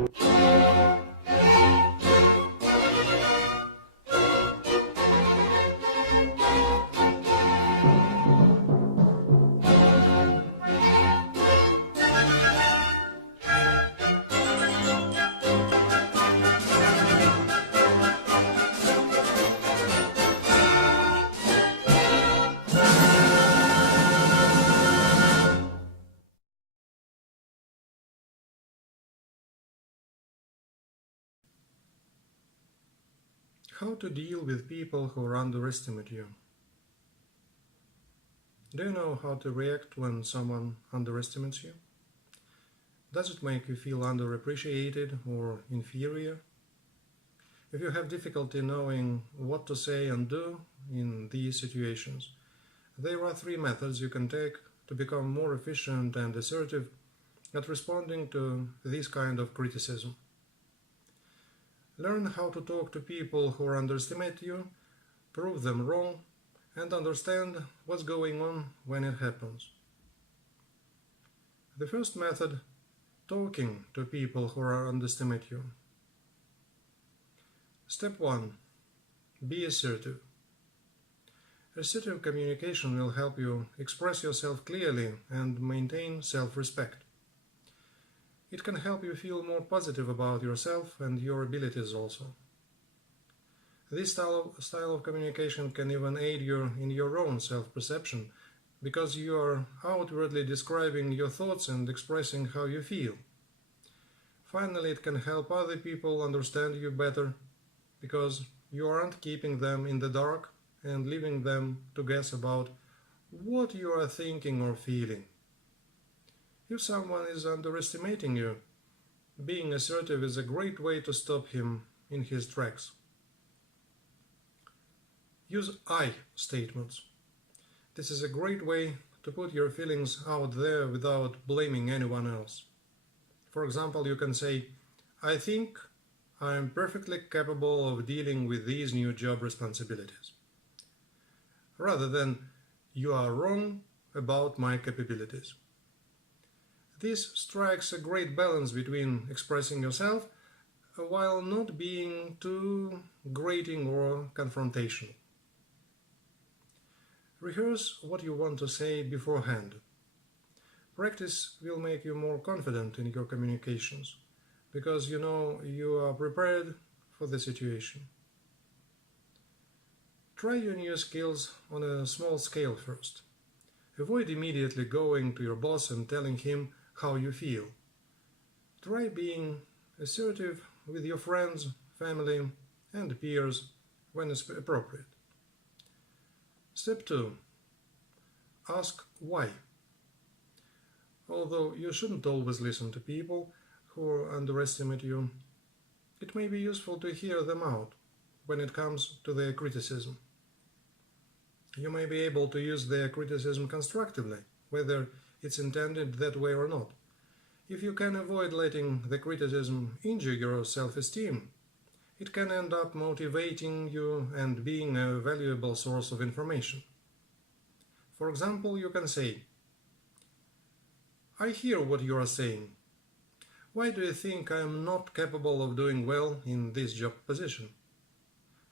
How to deal with people who underestimate you. Do you know how to react when someone underestimates you? Does it make you feel underappreciated or inferior? If you have difficulty knowing what to say and do in these situations, there are 3 methods you can take to become more efficient and assertive at responding to this kind of criticism. Learn how to talk to people who underestimate you, prove them wrong, and understand what's going on when it happens. The first method: talking to people who underestimate you. Step 1. Be assertive. Assertive communication will help you express yourself clearly and maintain self-respect. It can help you feel more positive about yourself and your abilities also. This style of communication can even aid you in your own self-perception, because you are outwardly describing your thoughts and expressing how you feel. Finally, it can help other people understand you better, because you aren't keeping them in the dark and leaving them to guess about what you are thinking or feeling. If someone is underestimating you, being assertive is a great way to stop him in his tracks. Use I statements. This is a great way to put your feelings out there without blaming anyone else. For example, you can say, "I think I am perfectly capable of dealing with these new job responsibilities," rather than "you are wrong about my capabilities." This strikes a great balance between expressing yourself while not being too grating or confrontational. Rehearse what you want to say beforehand. Practice will make you more confident in your communications, because you know you are prepared for the situation. Try your new skills on a small scale first. Avoid immediately going to your boss and telling him how you feel. Try being assertive with your friends, family, and peers when it's appropriate. Step 2. Ask why. Although you shouldn't always listen to people who underestimate you, it may be useful to hear them out when it comes to their criticism. You may be able to use their criticism constructively, whether it's intended that way or not. If you can avoid letting the criticism injure your self-esteem, it can end up motivating you and being a valuable source of information. For example, you can say, "I hear what you are saying. Why do you think I am not capable of doing well in this job position?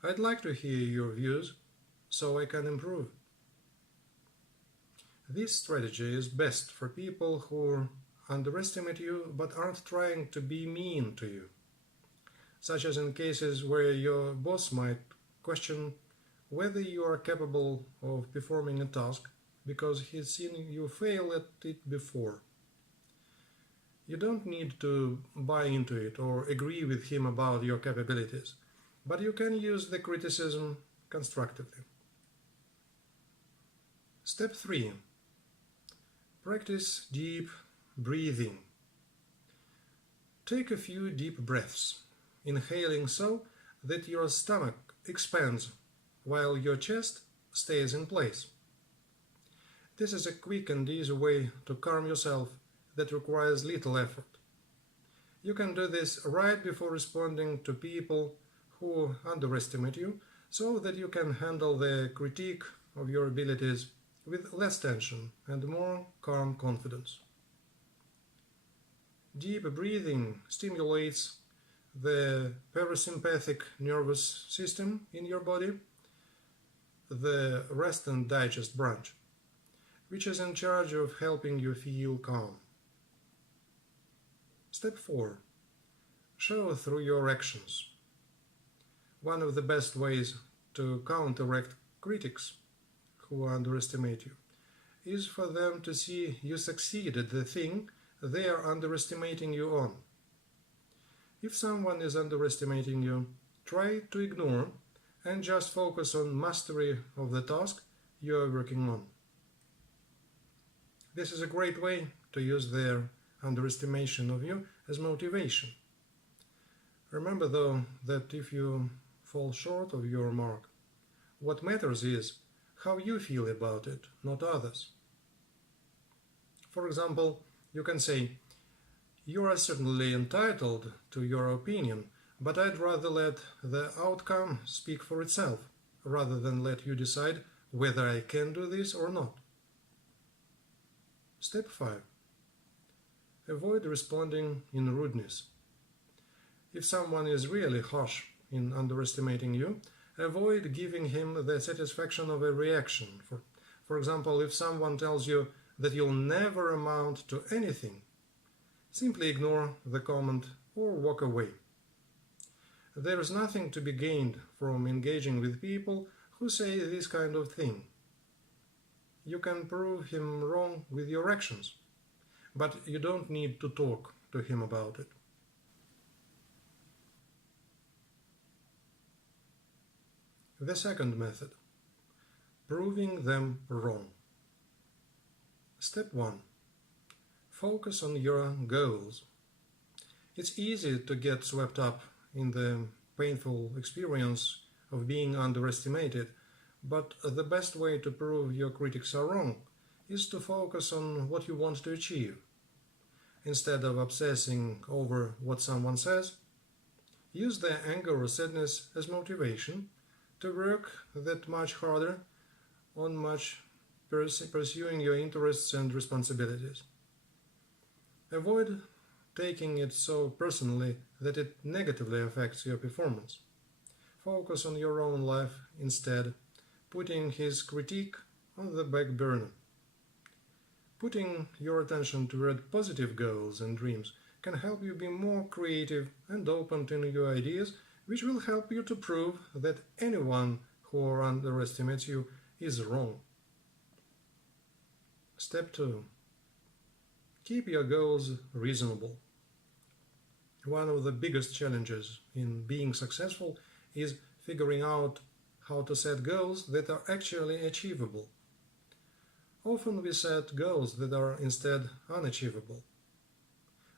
I'd like to hear your views so I can improve." This strategy is best for people who underestimate you but aren't trying to be mean to you, such as in cases where your boss might question whether you are capable of performing a task because he's seen you fail at it before. You don't need to buy into it or agree with him about your capabilities, but you can use the criticism constructively. Step 3. Practice deep breathing. Take a few deep breaths, inhaling so that your stomach expands while your chest stays in place. This is a quick and easy way to calm yourself that requires little effort. You can do this right before responding to people who underestimate you, so that you can handle their critique of your abilities with less tension and more calm confidence. Deep breathing stimulates the parasympathetic nervous system in your body, the rest and digest branch, which is in charge of helping you feel calm. Step 4. Show through your actions. One of the best ways to counteract critics who underestimate you is for them to see you succeed at the thing they are underestimating you on. If someone is underestimating you, try to ignore and just focus on mastery of the task you are working on. This is a great way to use their underestimation of you as motivation. Remember though that if you fall short of your mark, what matters is how you feel about it, not others. For example, you can say, "You are certainly entitled to your opinion, but I'd rather let the outcome speak for itself, rather than let you decide whether I can do this or not." Step 5. Avoid responding in rudeness. If someone is really harsh in underestimating you, avoid giving him the satisfaction of a reaction. For example, if someone tells you that you'll never amount to anything, simply ignore the comment or walk away. There is nothing to be gained from engaging with people who say this kind of thing. You can prove him wrong with your actions, but you don't need to talk to him about it. The second method, proving them wrong. Step 1. Focus on your goals. It's easy to get swept up in the painful experience of being underestimated, but the best way to prove your critics are wrong is to focus on what you want to achieve. Instead of obsessing over what someone says, use their anger or sadness as motivation to work that much harder on pursuing your interests and responsibilities. Avoid taking it so personally that it negatively affects your performance. Focus on your own life instead, putting his critique on the back burner. Putting your attention toward positive goals and dreams can help you be more creative and open to new ideas, which will help you to prove that anyone who underestimates you is wrong. Step 2. Keep your goals reasonable. One of the biggest challenges in being successful is figuring out how to set goals that are actually achievable. Often we set goals that are instead unachievable.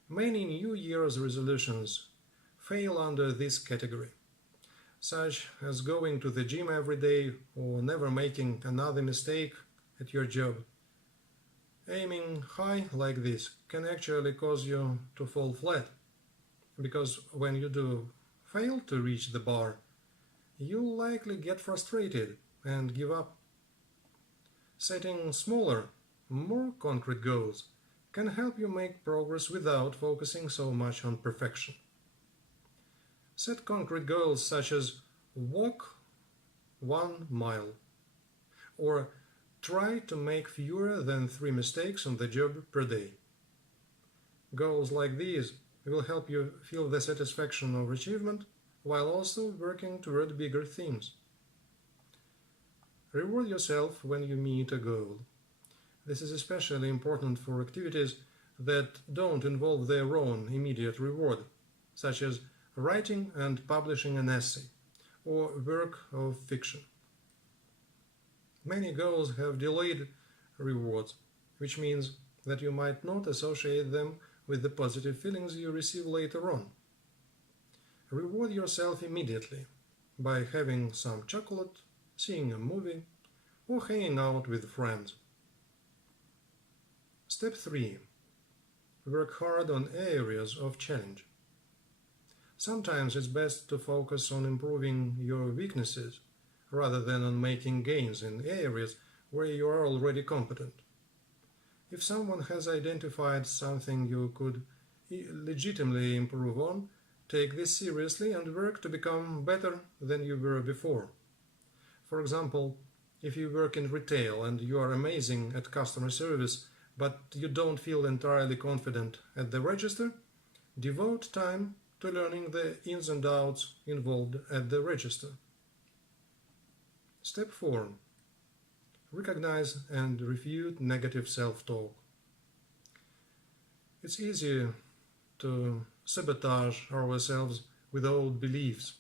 Many New Year's resolutions fail under this category, such as going to the gym every day or never making another mistake at your job. Aiming high like this can actually cause you to fall flat, because when you do fail to reach the bar, you'll likely get frustrated and give up. Setting smaller, more concrete goals can help you make progress without focusing so much on perfection. Set concrete goals such as walk 1 mile or try to make fewer than 3 mistakes on the job per day. Goals like these will help you feel the satisfaction of achievement while also working toward bigger themes. Reward yourself when you meet a goal. This is especially important for activities that don't involve their own immediate reward, such as writing and publishing an essay or work of fiction. Many goals have delayed rewards, which means that you might not associate them with the positive feelings you receive later on. Reward yourself immediately by having some chocolate, seeing a movie, or hanging out with friends. Step 3. Work hard on areas of challenge. Sometimes it's best to focus on improving your weaknesses rather than on making gains in areas where you are already competent. If someone has identified something you could legitimately improve on, take this seriously and work to become better than you were before. For example, if you work in retail and you are amazing at customer service, but you don't feel entirely confident at the register, devote time to learning the ins and outs involved at the register. Step 4. Recognize and refute negative self-talk. It's easy to sabotage ourselves with old beliefs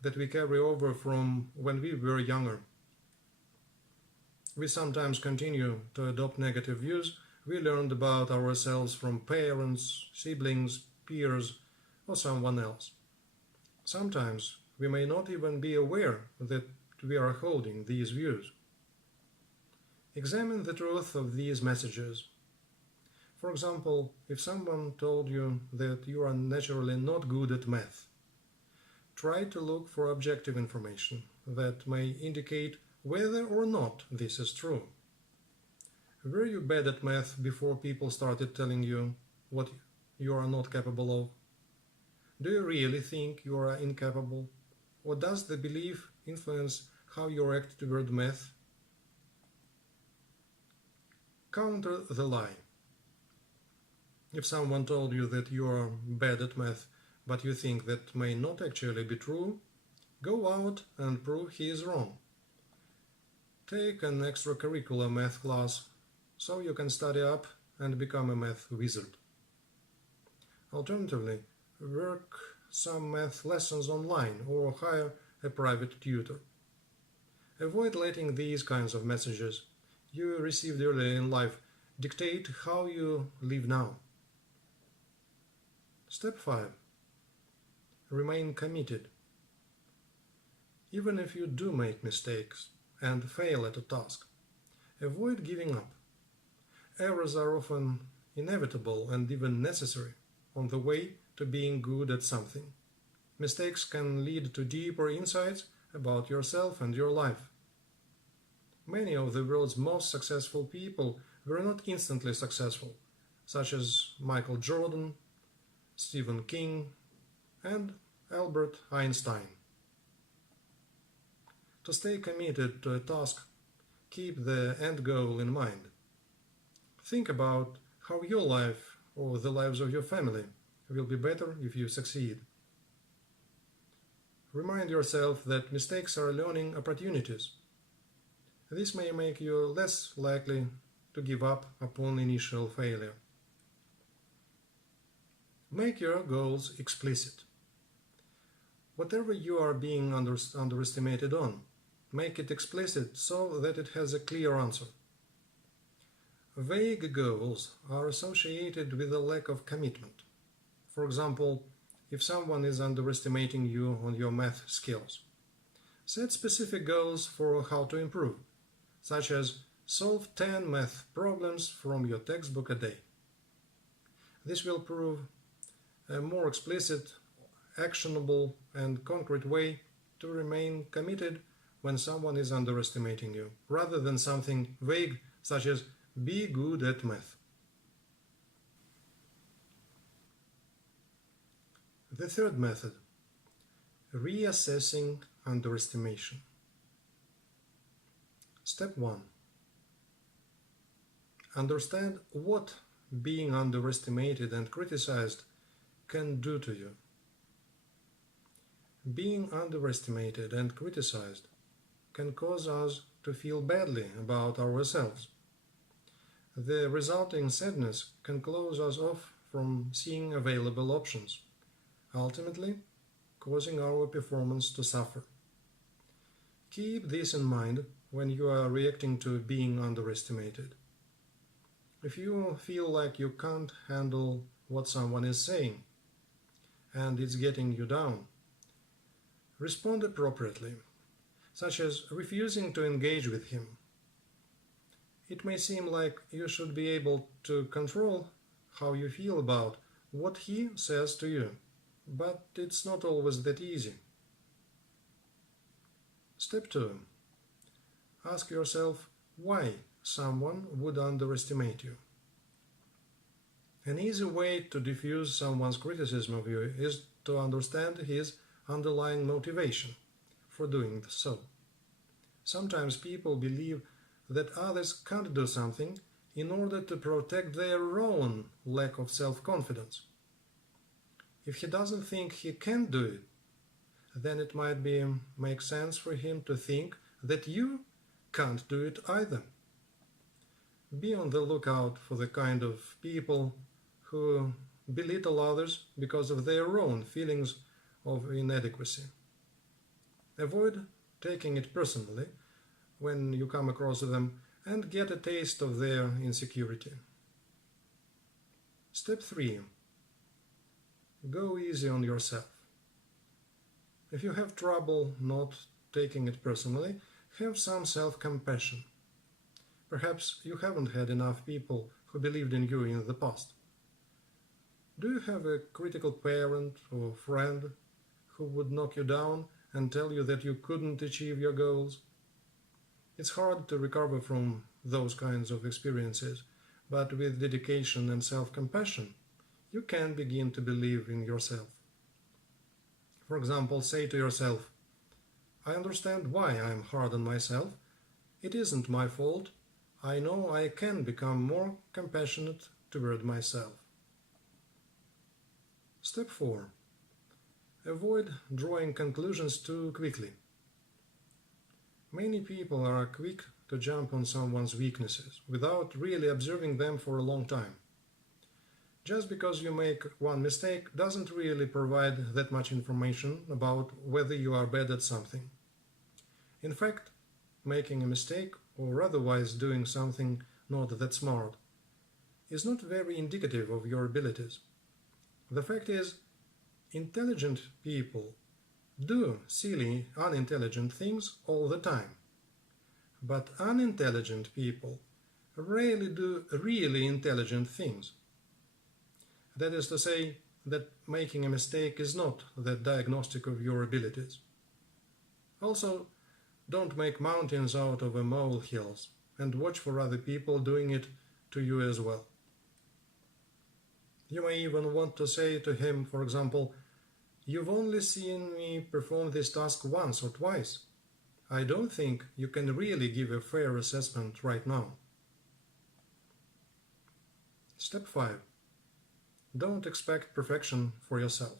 that we carry over from when we were younger. We sometimes continue to adopt negative views we learned about ourselves from parents, siblings, peers, or someone else. Sometimes we may not even be aware that we are holding these views. Examine the truth of these messages. For example, if someone told you that you are naturally not good at math, try to look for objective information that may indicate whether or not this is true. Were you bad at math before people started telling you what you are not capable of? Do you really think you are incapable? Or does the belief influence how you act toward math? Counter the lie. If someone told you that you are bad at math, but you think that may not actually be true, go out and prove he is wrong. Take an extracurricular math class so you can study up and become a math wizard. Alternatively, work some math lessons online or hire a private tutor. Avoid letting these kinds of messages you received earlier in life dictate how you live now. Step 5. Remain committed. Even if you do make mistakes and fail at a task, avoid giving up. Errors are often inevitable and even necessary on the way to being good at something. Mistakes can lead to deeper insights about yourself and your life. Many of the world's most successful people were not instantly successful, such as Michael Jordan, Stephen King, and Albert Einstein. To stay committed to a task, keep the end goal in mind. Think about how your life or the lives of your family will be better if you succeed. Remind yourself that mistakes are learning opportunities. This may make you less likely to give up upon initial failure. Make your goals explicit. Whatever you are being underestimated on, make it explicit so that it has a clear answer. Vague goals are associated with a lack of commitment. For example, if someone is underestimating you on your math skills, set specific goals for how to improve, such as solve 10 math problems from your textbook a day. This will prove a more explicit, actionable, and concrete way to remain committed when someone is underestimating you, rather than something vague such as be good at math. The third method, reassessing underestimation. Step 1. Understand what being underestimated and criticized can do to you. Being underestimated and criticized can cause us to feel badly about ourselves. The resulting sadness can close us off from seeing available options, ultimately causing our performance to suffer. Keep this in mind when you are reacting to being underestimated. If you feel like you can't handle what someone is saying and it's getting you down, respond appropriately, such as refusing to engage with him. It may seem like you should be able to control how you feel about what he says to you, but it's not always that easy. Step 2. Ask yourself why someone would underestimate you. An easy way to diffuse someone's criticism of you is to understand his underlying motivation for doing so. Sometimes people believe that others can't do something in order to protect their own lack of self-confidence. If he doesn't think he can do it, then it might make sense for him to think that you can't do it either. Be on the lookout for the kind of people who belittle others because of their own feelings of inadequacy. Avoid taking it personally when you come across them and get a taste of their insecurity. Step 3. Go easy on yourself. If you have trouble not taking it personally, have some self-compassion. Perhaps you haven't had enough people who believed in you in the past. Do you have a critical parent or friend who would knock you down and tell you that you couldn't achieve your goals? It's hard to recover from those kinds of experiences, but with dedication and self-compassion, you can begin to believe in yourself. For example, say to yourself, I understand why I'm hard on myself. It isn't my fault. I know I can become more compassionate toward myself. Step 4. Avoid drawing conclusions too quickly. Many people are quick to jump on someone's weaknesses without really observing them for a long time. Just because you make one mistake doesn't really provide that much information about whether you are bad at something. In fact, making a mistake or otherwise doing something not that smart is not very indicative of your abilities. The fact is, intelligent people do silly, unintelligent things all the time. But unintelligent people rarely do really intelligent things. That is to say, that making a mistake is not the diagnostic of your abilities. Also, don't make mountains out of molehills and watch for other people doing it to you as well. You may even want to say to him, for example, you've only seen me perform this task once or twice. I don't think you can really give a fair assessment right now. Step 5. Don't expect perfection for yourself.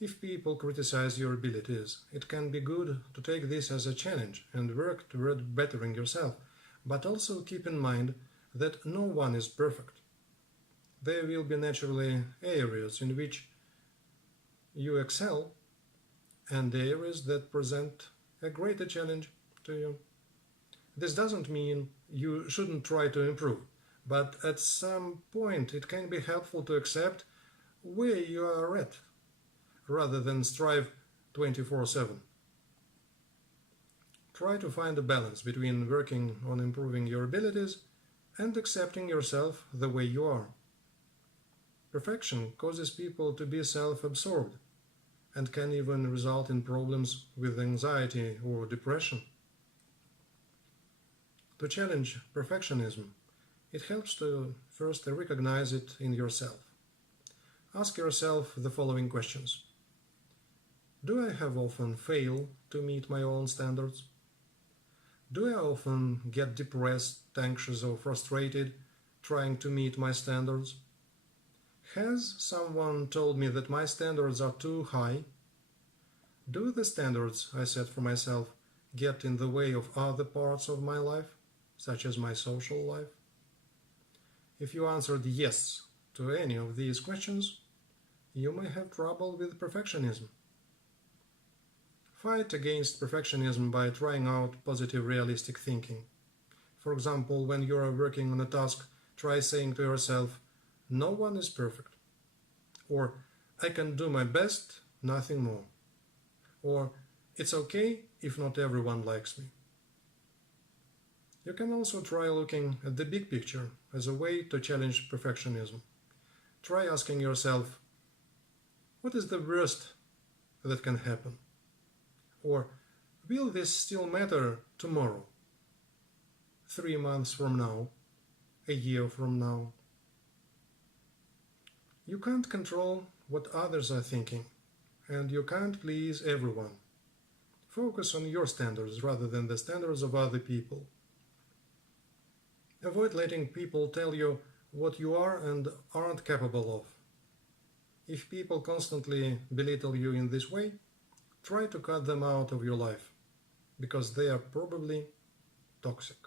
If people criticize your abilities, it can be good to take this as a challenge and work toward bettering yourself, but also keep in mind that no one is perfect. There will be naturally areas in which you excel and areas that present a greater challenge to you. This doesn't mean you shouldn't try to improve, but at some point it can be helpful to accept where you are at, rather than strive 24/7. Try to find a balance between working on improving your abilities and accepting yourself the way you are. Perfection causes people to be self-absorbed and can even result in problems with anxiety or depression. To challenge perfectionism, it helps to first recognize it in yourself. Ask yourself the following questions. Do I have often failed to meet my own standards? Do I often get depressed, anxious, or frustrated trying to meet my standards? Has someone told me that my standards are too high? Do the standards I set for myself get in the way of other parts of my life, such as my social life? If you answered yes to any of these questions, you may have trouble with perfectionism. Fight against perfectionism by trying out positive, realistic thinking. For example, when you are working on a task, try saying to yourself, no one is perfect. Or, I can do my best, nothing more. Or, it's okay if not everyone likes me. You can also try looking at the big picture as a way to challenge perfectionism. Try asking yourself, what is the worst that can happen? Or, will this still matter tomorrow? 3 months from now? A year from now? You can't control what others are thinking, and you can't please everyone. Focus on your standards rather than the standards of other people. Avoid letting people tell you what you are and aren't capable of. If people constantly belittle you in this way, try to cut them out of your life, because they are probably toxic.